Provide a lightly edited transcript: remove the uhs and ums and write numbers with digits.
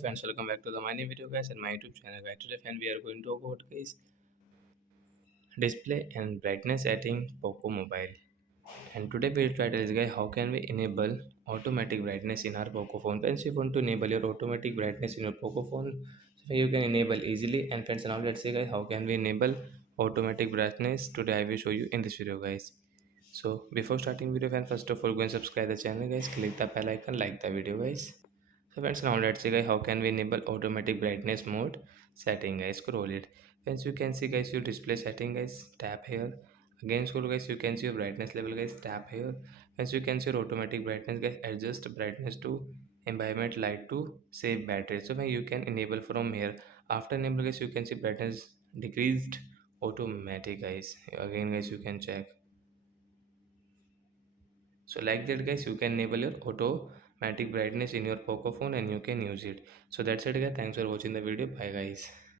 Friends, welcome back to the my new video guys and my YouTube channel guys. Today friend we are going to talk about guys display and brightness setting Poco mobile. And today we will try to guys how can we enable automatic brightness in our Poco phone. Friends, you want to enable your automatic brightness in your Poco phone, so you can enable easily. And friends, now let's see guys how can we enable automatic brightness. Today I will show you in this video guys. So before starting video friends, first of all go and subscribe the channel guys, click the bell icon, like the video guys. So friends, now let's see guys how can we enable automatic brightness mode setting guys. Scroll it. Friends, you can see guys your display setting guys, tap here. Again scroll guys, you can see your brightness level guys, tap here. Friends, you can see your automatic brightness guys, adjust brightness to ambient light to save battery. So when you can enable from here, after enable guys you can see brightness decreased automatic guys. Again guys you can check. So like that guys, you can enable your automatic brightness in your Poco phone and you can use it. So that's it guys, thanks for watching the video, bye guys.